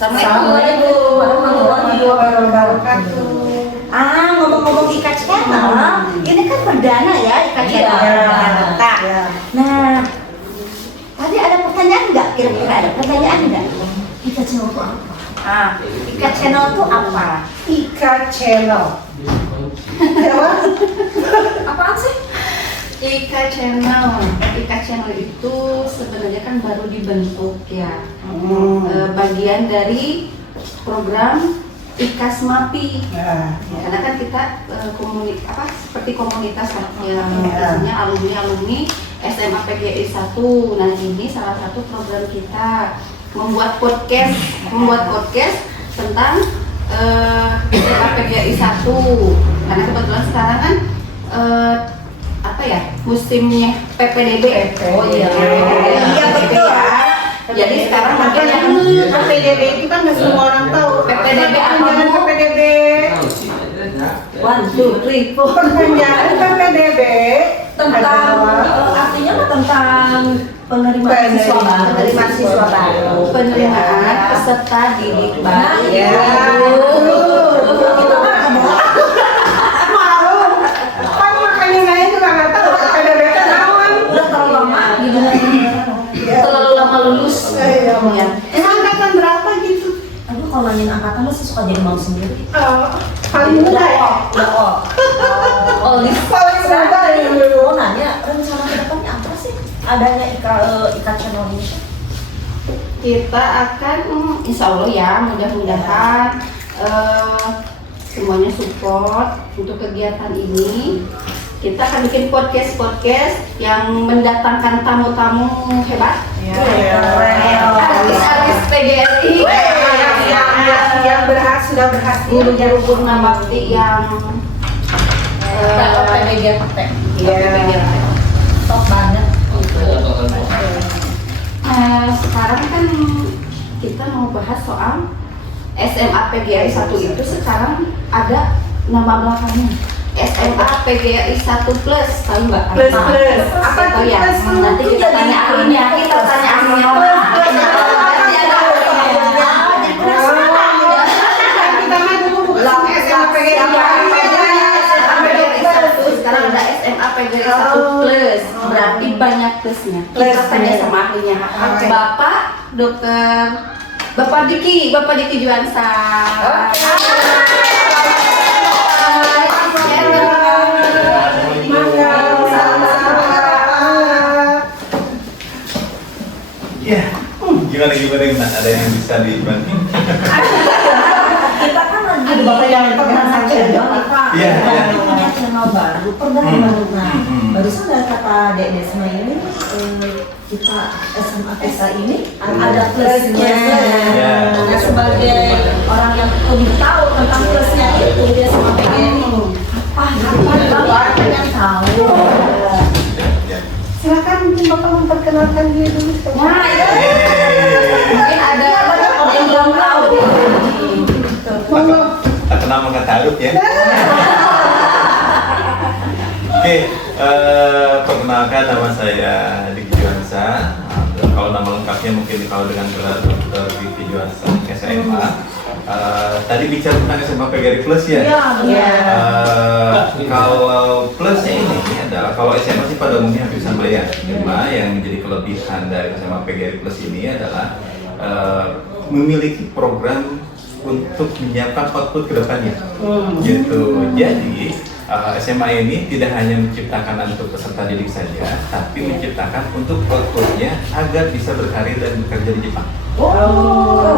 Assalamualaikum warahmatullahi wabarakatuh. Ngomong-ngomong IKA Channel, ini kan perdana ya IKA Channel. Nah, tadi ada pertanyaan nggak? Kira-kira ada pertanyaan nggak? IKA Channel itu apa? IKA Channel itu apa? IKA Channel. Apaan sih? IKA Channel itu sebenarnya kan baru dibentuk ya, bagian dari program IKA SMAPI. Karena kan kita seperti komunitas yang biasanya alumni SMA PGRI 1. Nah ini salah satu program kita membuat podcast tentang SMA PGRI 1. Karena kebetulan sekarang kan musimnya PPDB. Oh iya. Iya betul ya. Jadi sekarang makanya PPDB itu kan nggak semua orang tahu. PPDB apa? Jangan PPDB. 1, 2, 3, 4. Perpanjangan PPDB Tentang artinya mah tentang penerimaan siswa baru. Penerimaan peserta didik baru. Ya. Kita mah Malu. Kan makanya saya juga nggak tahu PPDB itu naon. udah terlalu lama gitu. Terlalu lama lulus. Iya. Ya. Angkatan berapa gitu? Aduh kalau nanyain angkatan masih suka jadi malu sendiri. Paling muda ya. Oh, Paling muda ya. mau nanya rencana kedepannya apa sih? Adanya IKA Channel ini? Kita akan insya Allah ya, mudah-mudahan semuanya support untuk kegiatan ini. Kita akan bikin podcast yang mendatangkan tamu-tamu hebat, artis-artis PGRI, yang sudah berhasil. guru-guru Purna Bakti yang Top banget. sekarang kan kita mau bahas soal SMA PGRI 1 itu sekarang ada nama belakangnya. SMA PGRI 1 Plus, tahu nggak? Plus. Apa Apa itu ya? plus? Nanti kita tanya ahlinya. Kita mah dulu bukan SMA PGRI. Sekarang ada SMA PGRI 1 Plus, berarti banyak plusnya. Kita tanya sama ahlinya. Bapak Diki Juansa. Ya, gimana? Ada yang bisa dibanding? Kita kan lagi bapak yang pernah channel, Iya. punya channel baru, perdana baru. Nah, barusan dari kata Dek Desma ini kita SMA PSA ini ada plusnya. Nah, sebagai orang yang lebih tahu tentang plusnya itu dia sama PGRI. Bapak pengen tahu. Silakan mungkin Bapak memperkenalkan diri dulu. Nah, ya. Mungkin ada yang belum tahu. Tak kenal maka taruh ya. Oke, perkenalkan nama saya Diki Juansa. Kalau nama lengkapnya mungkin kalau dengan gelar Dr. Diki Juansa SMA. Tadi bicara tentang SMA PGRI Plus ya. Iya. Kalau plusnya ini adalah kalau SMA sih pada umumnya hampir sama ya. Cuma yang menjadi kelebihan dari SMA PGRI Plus ini adalah memiliki program untuk menyiapkan output ke depannya. Gitu. Jadi SMA ini tidak hanya menciptakan untuk peserta didik saja, tapi menciptakan untuk outputnya agar bisa berkarir dan bekerja di Jepang. Luar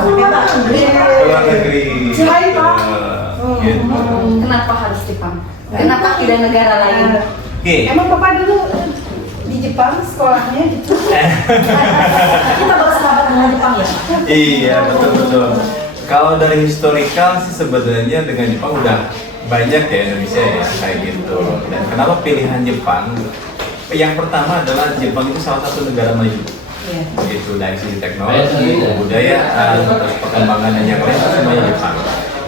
negeri. Selain Pak. Gitu. Kenapa harus Jepang? Kenapa tidak negara lain? Oke. Emang Bapak dulu di Jepang sekolahnya gitu? Kita bersahabat dengan Jepang ya? Iya, betul. Kalau dari historical sih sebenarnya dengan Jepang udah banyak ya Indonesia ya kayak gitu. Dan kenapa pilihan Jepang? Yang pertama adalah Jepang itu salah satu negara maju. Gitu dari sisi teknologi, kebudayaan, terus perkembangan dan yang lain itu semuanya Jepang.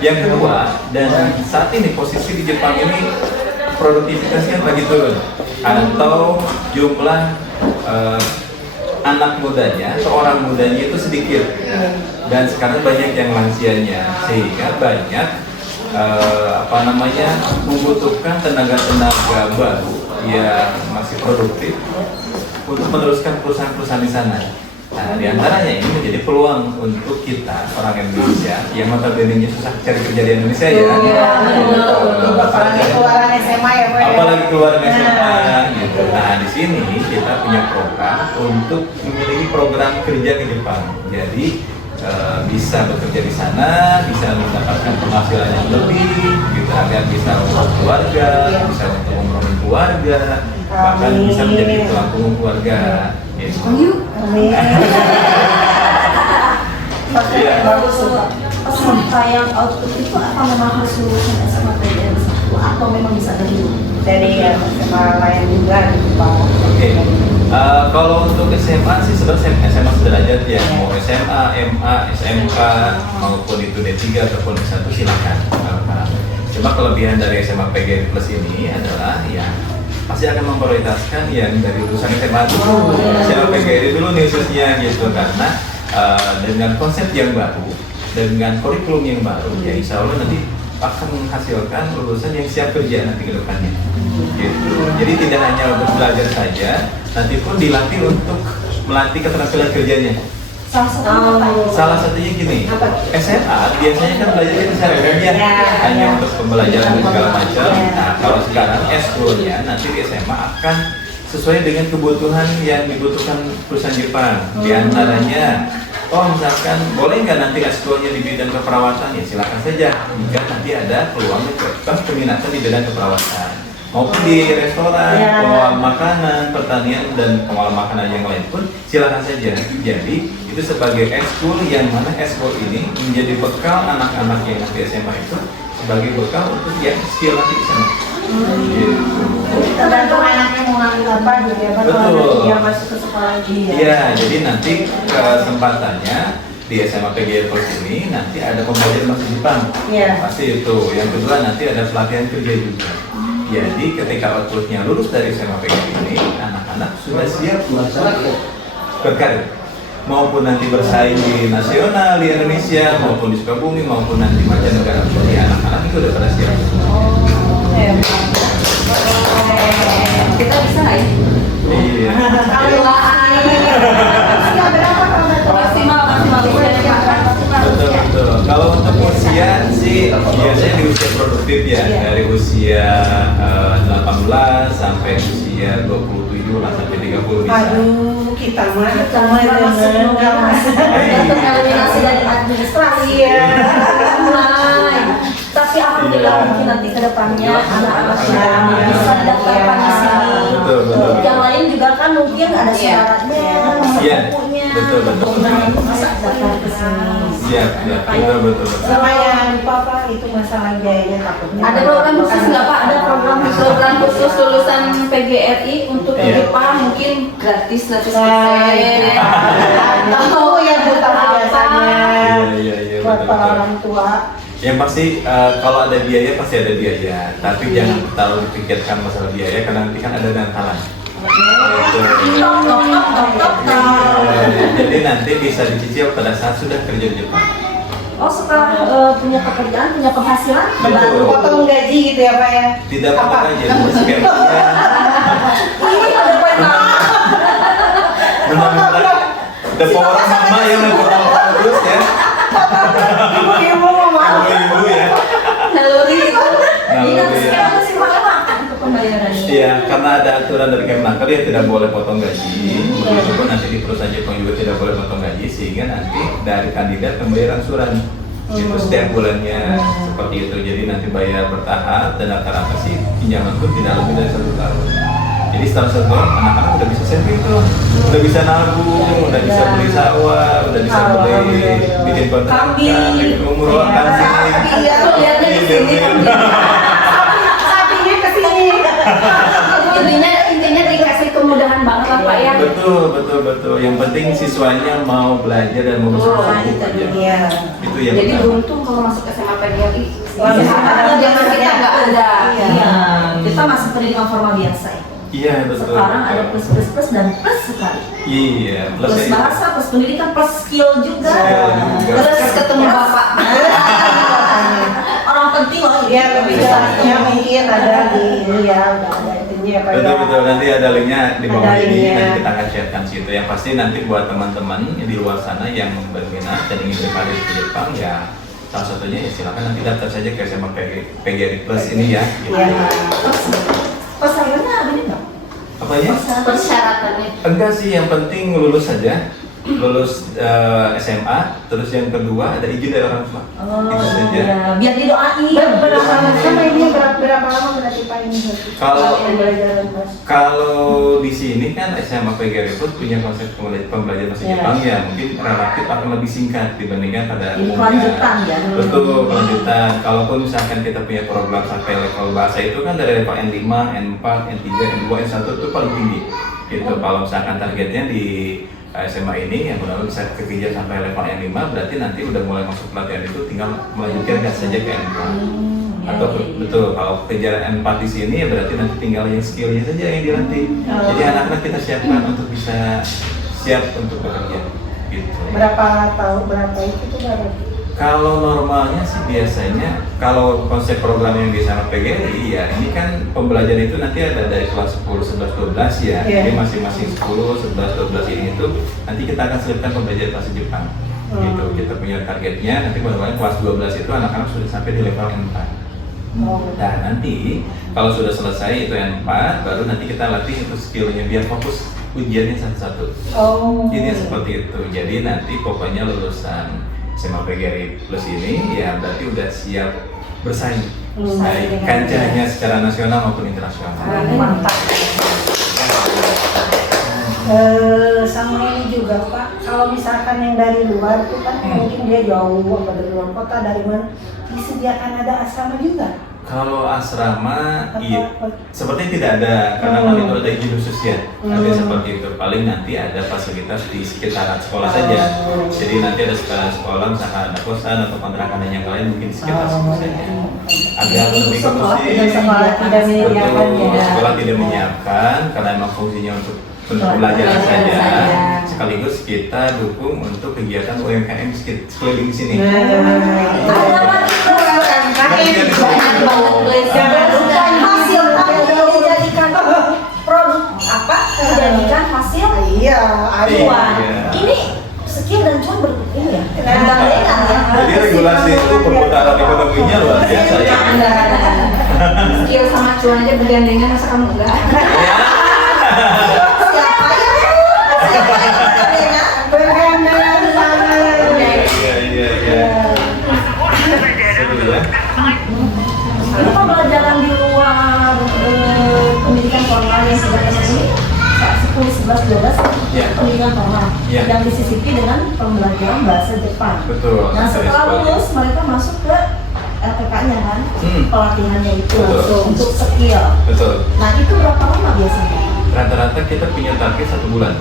Yang kedua, dan saat ini posisi di Jepang ini produktivitasnya lagi turun atau jumlah anak mudanya, seorang mudanya itu sedikit, dan sekarang banyak yang lansianya, sehingga banyak membutuhkan tenaga-tenaga baru yang masih produktif untuk meneruskan perusahaan-perusahaan di sana. Nah, diantaranya ini menjadi peluang untuk kita orang Indonesia yang notabene susah cari kerja di Indonesia ya. Apalagi keluaran SMA ya, Pak. Apalagi keluaran SMA gitu. Nah, di sini kita punya program untuk memiliki program kerja ke Jepang. Jadi bisa bekerja di sana, bisa mendapatkan penghasilan yang lebih, gitu agar bisa untuk keluarga, bisa untuk membangun keluarga, bahkan bisa menjadi tulang punggung keluarga. Gitu. Amin. Iya. Bagus tuh. Peserta yang output itu apa memang harus lulusan SMA PGRI 1 atau memang bisa Dari SMA lain juga gitu, Pak. Oke. Kalau untuk SMA sih sebenarnya SMA sederajat ya, mau SMA, MA, SMK maupun itu D3 ataupun S1 silakan. Cuma kelebihan dari SMA PGRI Plus ini adalah ya pasti akan memprioritaskan yang dari lulusan SMA dulu, SMA PGRI dulu nih khususnya gitu, karena dengan konsep yang baru, dengan kurikulum yang baru, ya insya Allah nanti akan menghasilkan lulusan yang siap kerja nanti ke depannya. Gitu. Jadi tidak hanya untuk belajar saja, nanti pun dilatih untuk melatih keterampilan kerjanya. Salah satunya gini, SMA biasanya kan belajarnya di sana ya, hanya untuk pembelajaran dan segala macam. Nah, kalau sekarang S2-nya nanti di SMA akan sesuai dengan kebutuhan yang dibutuhkan perusahaan Jepang. Di antaranya, misalkan boleh nggak nanti S2-nya di bidang keperawatan, ya silakan saja. Jika nanti ada peluang peminatan di bidang keperawatan, maupun di restoran, pengolah makanan, pertanian, dan pengolah makanan yang lain pun silakan saja. Jadi itu sebagai ekskul yang mana ekskul ini menjadi bekal anak-anak yang di SMA itu sebagai bekal untuk yang skill nanti di sana. Gitu. Tergantung anaknya mau ngambil apa gitu ya, Pak. Betul. Dia masuk ke sekolah lagi ya. Iya, jadi nanti kesempatannya di SMA PGRI Plus ini nanti ada pembelajaran bahasa Jepang. Iya. Pasti itu. Yang kedua nanti ada pelatihan kerja juga. Jadi ketika outputnya lulus dari SMA PGRI ini, anak-anak sudah siap untuk berkarir, maupun nanti bersaing di nasional di Indonesia, maupun di Sukabumi, maupun nanti mancanegara. Jadi anak-anak itu udah pada siap. Kita bisa nggak ya? Iya. Maksimal bisa Betul betul. Kalau untuk usia sih biasanya di usia produktif ya, dari usia 18 sampai usia 27 lah sampai 30 bisa. Aduh, kita mah nggak masuk tereliminasi dari administrasi Iya. Tapi alhamdulillah mungkin nanti ke depannya anak-anak yang bisa didaftarkan di sini. Betul, betul. Yang lain juga kan mungkin ada syaratnya, Iya. bukunya, Betul, betul. bisa daftar ke sini. Iya, iya, betul betul. sama yang lupa, Pak, itu masalah biayanya takutnya. Ada program khusus nggak Pak? Ada program khusus lulusan PGRI untuk Iya. Jepang mungkin gratis Tahu yang buta biasanya Iya, buat betul, para betul. orang tua. Yang pasti kalau ada biaya pasti ada biaya, tapi jangan terlalu dipikirkan masalah biaya karena nanti kan ada nantalan. Jadi nanti bisa dicicil pada saat sudah kerja di Jepang. Oh, setelah punya pekerjaan, punya penghasilan, Betul. Potong gaji gitu ya, Pak ya. Tidak Apa? apa aja, skemnya ini ada poin benar-benar the power of mama yang potong terus ya. Ibu-ibu mau. Ibu ya. naluri itu. Ini nanti Naluri, ya. sekarang masih makan untuk pembayarannya. Iya, karena ada aturan dari Kemenaker ya tidak boleh potong gaji. Begitu pun nanti di perusahaan Jepang juga tidak boleh potong gaji, sehingga nanti dari kandidat membayar angsuran itu setiap bulannya seperti itu. Jadi nanti bayar bertahap dan rata-rata sih pinjaman pun tidak lebih dari 1 tahun. Jadi setelah 1 tahun anak-anak udah bisa saving tuh, udah bisa nabung, udah bisa beli sawah, udah bisa beli bikin kontrakan, bikin umroh kambing. Iya, lihatnya di sini. Sapinya ke sini. Intinya dikasih kemudahan banget lah Pak ya. Betul. Yang penting siswanya mau belajar dan mau masuk buku aja. Iya. Itu yang Jadi utama. beruntung kalau masuk SMA PGRI. Wah, Karena zaman kita nggak ada. Iya, kita masih pendidikan formal biasa ya. Iya betul. Sekarang ada betul. plus dan plus sekali. Iya, Plus itu. bahasa, plus pendidikan, plus skill juga. Skill juga. Terus ketemu bapak. Orang penting loh. Ya lebih jelasnya mungkin ada di ini ya, udah ada itunya apa ya. Betul, nanti ada linknya di bawah Ada ini, linknya. nanti kita akan sharekan situ. Yang pasti nanti buat teman-teman di luar sana yang berminat dan ingin berkarir di Jepang ya, salah satunya ya silakan nanti daftar saja ke SMA PGRI Plus ini ya. Gitu. Iya. Pesannya ada nih nggak? Apanya? Persyaratannya. Enggak sih, yang penting lulus saja. Lulus SMA, terus yang kedua ada izin dari orang tua. Itu saja. Ya, biar didoain. Berapa lama sama ini berapa lama berarti Pak ini? Kalau- yang belajar kelas? Kalau di sini kan SMA PGRI Plus punya konsep pembelajaran bahasa Ya. Jepang ya mungkin relatif akan lebih singkat dibandingkan pada Ini umumnya. kelanjutan ya. Betul, kelanjutan. Kalaupun misalkan kita punya program sampai level bahasa itu kan dari level N5, N4, N3, N2, N1 itu paling tinggi. Gitu. Kalau misalkan targetnya di SMA ini yang benar-benar bisa kekejar sampai level N5 berarti nanti udah mulai masuk pelatihan itu tinggal melanjutkan gas saja ke N4. Atau betul kalau kejar N4 di sini ya berarti nanti tinggal yang skillnya saja yang dilatih. Jadi anak-anak kita siapkan untuk bisa siap untuk bekerja. Gitu. Berapa tahun berapa itu tuh berapa? Kalau normalnya sih biasanya kalau konsep program yang di sama PGRI ya ini kan pembelajaran itu nanti ada dari kelas 10, 11, 12 ya. Iya. Jadi masing-masing 10, 11, 12 ini itu nanti kita akan selipkan pembelajaran bahasa Jepang. Gitu. Kita punya targetnya nanti mudah-mudahan kelas 12 itu anak-anak sudah sampai di level N4. Dan nanti kalau sudah selesai itu N4 baru nanti kita latih itu skillnya biar fokus ujiannya satu-satu. Ini seperti itu. Jadi nanti pokoknya lulusan SMA PGRI Plus ini ya berarti udah siap bersaing. Baik kancahnya secara nasional maupun internasional. Mantap. Sama ini juga Pak, kalau misalkan yang dari luar itu kan mungkin dia jauh apa dari luar kota dari mana disediakan ada asrama juga. Kalau asrama, iya, Apa? sepertinya tidak ada karena kan itu ada izin khusus ya. Nanti seperti itu. Paling nanti ada fasilitas di sekitaran sekolah saja. Jadi nanti ada sekitaran sekolah, misalkan ada kosan atau kontrakan dan yang lain mungkin di sekitar situ saja. Agar lebih Sekolah kondusif. tidak Sekolah tidak menyediakan Betul, ya. sekolah tidak menyiapkan karena emang fungsinya untuk pembelajaran saja. Sekaligus kita dukung untuk kegiatan UMKM sekeliling di sini. Banyak banget place. Jangan lupa Hasil tadi dijadikan produk apa? Dijadikan hasil Iya, cuan. Iya. Ini skill dan cuan ini ya. Nah. Bergandengan ya. Jadi regulasi itu perputaran ekonominya luar biasa ya. Skill sama cuan aja bergandengan, masa kamu enggak? Siapa ya? Siapa yang bergandengan? bergandengan tangan. Iya. Seru ya. Ini pembelajaran di luar pendidikan formal yang sudah ini 10, 11, 12 Ya. pendidikan formal Ya. yang disisipi dengan pembelajaran bahasa Jepang. Betul. Nah setelah lulus mereka masuk ke LPK-nya kan, pelatihannya itu Betul. langsung untuk skill. Betul. Nah itu berapa lama biasanya? Rata-rata kita punya target 1 bulan.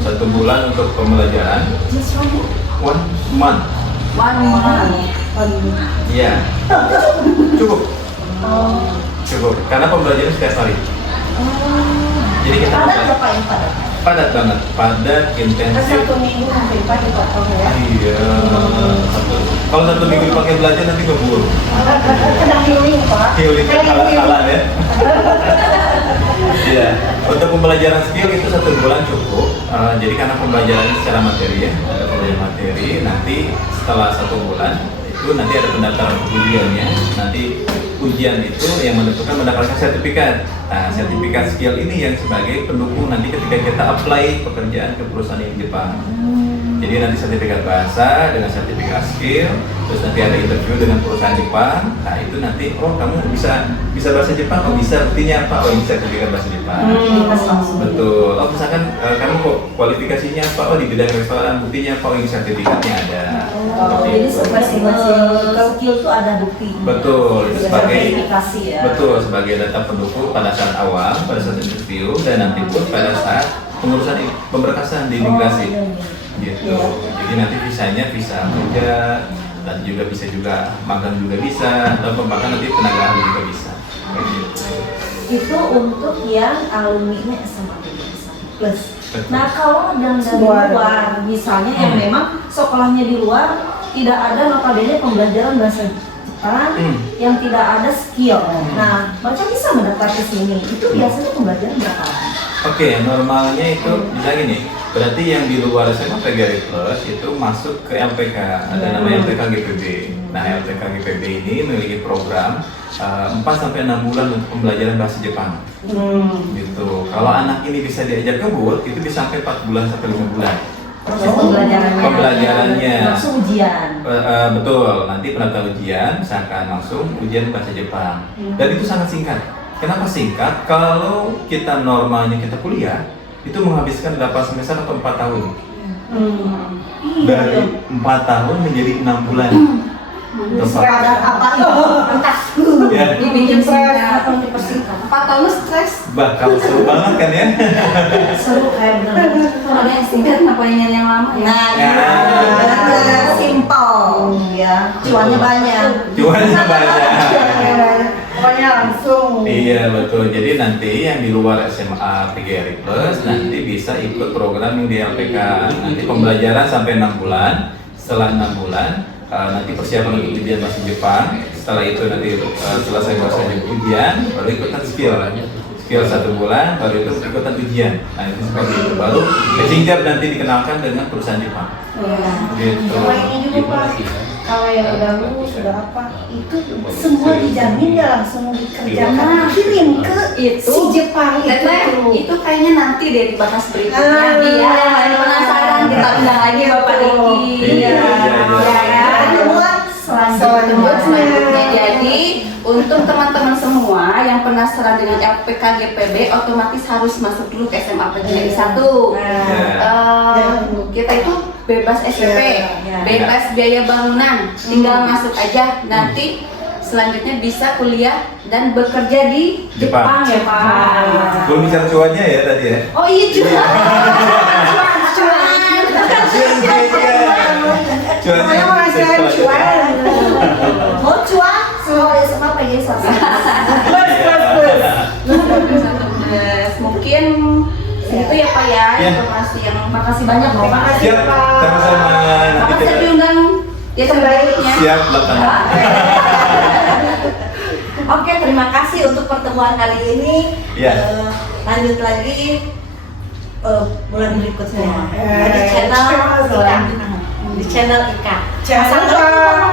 1 bulan untuk pembelajaran. Just 1 month. 1 month. Iya. Cukup. Cukup. Karena pembelajaran setiap hari. Jadi kita Padat berapa yang padat? padat banget, padat, intensif. 1 minggu sampai 4 dipotong ya. Iya. Kalau 1 minggu dipakai belajar nanti keburu. Kadang healing Pak. Healing kan Kayak healing. salah ya. Iya. Untuk pembelajaran skill itu 1 bulan cukup. Jadi karena pembelajarannya secara materi ya, ada pembelajaran materi. Nanti setelah 1 bulan itu nanti ada pendaftaran ujiannya. Nanti ujian itu yang menentukan mendapatkan sertifikat. Nah, sertifikat skill ini yang sebagai pendukung nanti ketika kita apply pekerjaan ke perusahaan yang di Jepang. Jadi nanti sertifikat bahasa dengan sertifikat skill, terus nanti ada interview dengan perusahaan Jepang. Nah itu nanti, oh kamu bisa bahasa Jepang, oh bisa, buktinya apa? Oh ini sertifikat bahasa Jepang. Betul. Oh misalkan kamu kok kualifikasinya apa? Oh di bidang restoran, buktinya apa? Oh ini sertifikatnya ada. Jadi Seperti itu. masing-masing skill itu ada bukti. Betul, itu sebagai verifikasi ya. betul sebagai data pendukung pada saat awal, pada saat interview dan nanti pun pada saat pengurusan pemberkasan di imigrasi. Gitu. Jadi nanti visanya visa kerja dan juga bisa juga magang juga bisa atau bahkan nanti tenaga ahli juga bisa. Kayak gitu. Itu untuk yang alumni SMA Plus. Nah kalau yang dari luar, misalnya yang memang sekolahnya di luar tidak ada notabene pembelajaran bahasa Jepang, yang tidak ada skill. Nah mereka bisa mendaftar ke sini. Itu biasanya pembelajaran berapa lama? Oke, normalnya itu bisa gini. Berarti yang di luar SMA PGRI Plus itu masuk ke LPK, ada namanya LPK GPB. Nah, LPK GPB ini memiliki program 4-6 bulan untuk pembelajaran bahasa Jepang. Gitu. Kalau anak ini bisa diajak kebut, itu bisa sampai 4 bulan sampai 5 bulan. Proses pembelajarannya langsung ujian. Betul, nanti pendaftar ujian misalkan langsung ujian bahasa Jepang. Dan itu sangat singkat. Kenapa singkat? Kalau kita normalnya kita kuliah, itu menghabiskan 8 semester atau 4 tahun. Dari 4 tahun menjadi 6 bulan. Sekadar apa itu? Ya. Dibikin singkat atau dipersingkat. 4 tahun stres. Bakal seru banget kan ya? Seru kayak bener. Kalau ada yang singkat, kenapa yang lama ya? Nah, simple ya, cuannya banyak. Cuannya banyak. Pokoknya langsung. Iya betul. Jadi nanti yang di luar SMA PGRI Plus nanti bisa ikut program yang di LPK. Nanti pembelajaran sampai 6 bulan. Setelah 6 bulan nanti persiapan untuk ujian bahasa Jepang. Setelah itu nanti selesai bahasa ujian, baru ikutan skill. Skill 1 bulan, baru itu ikutan ujian. Nah itu seperti itu. Baru kecingkap nanti dikenalkan dengan perusahaan Jepang. Gitu. Sama ini juga Pak, kalau yang udah lulus sudah apa itu semua dijamin ya langsung dikerjakan, kirim ke si Jepang Itu kayaknya nanti deh dibahas berikutnya. Iya, penasaran kita undang lagi Bapak Diki. Iya. Selanjutnya. Jadi untuk teman-teman semua yang penasaran dengan LPK GPB otomatis harus masuk dulu ke SMA PGRI 1. Kita itu bebas SPP, bebas biaya bangunan, tinggal masuk aja. Nanti selanjutnya bisa kuliah dan bekerja di Jepang ya Pak. Belum bicara cuannya ya tadi ya? Oh iya juga. Cuannya Mau cuan? Sekolah SMA PGRI 1. Mungkin itu ya Pak ya, informasi yang Makasih banyak loh Pak. Siap, sama-sama. Nanti Bapak kita saya diundang ya sebaiknya. siap laksana. Oke, terima kasih untuk pertemuan hari ini. Iya. Lanjut lagi bulan berikutnya di channel selanjutnya. Di channel Ika. Jangan lupa